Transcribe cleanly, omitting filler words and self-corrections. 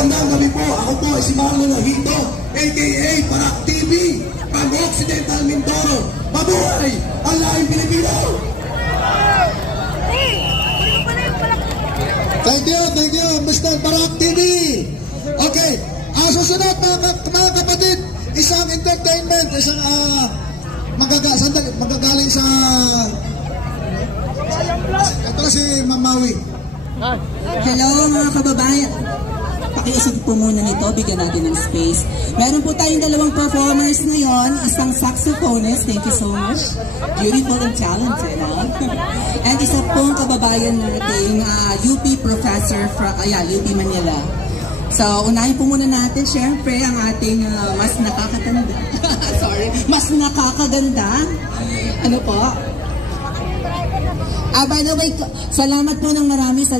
Magandang gabi po. Ako po ay si Marlon Lahito, a.k.a. Parak TV, from Occidental Mindoro. Mabuhay ang lahing Pilipino! Thank you, Mr. Parak TV. Okay, susunod mga kapatid, isang entertainment, isang magagaling sa... Ito na si Mamawi. Hello mga kababayan. Pakiisip po muna nito, bigyan natin ng space. Meron po tayong dalawang performers ngayon, isang saxophonist, thank you so much. Beautiful and talented, huh? And isa pong kababayan nating UP professor from UP Manila. So, unahin po muna natin, syempre, ang ating mas nakakatanda. Sorry, mas nakakaganda. Ano po? By the way, salamat po ng marami sa